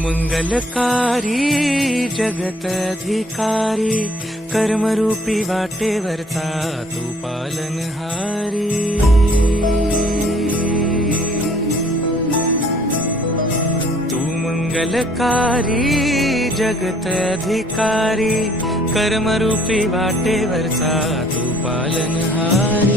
मंगलकारी जगत अधिकारी कर्मरूपी वाटेवरचा तू पालनहारी। तू मंगलकारी जगत अधिकारी कर्मरूपी वाटेवरचा तू पालनहारी।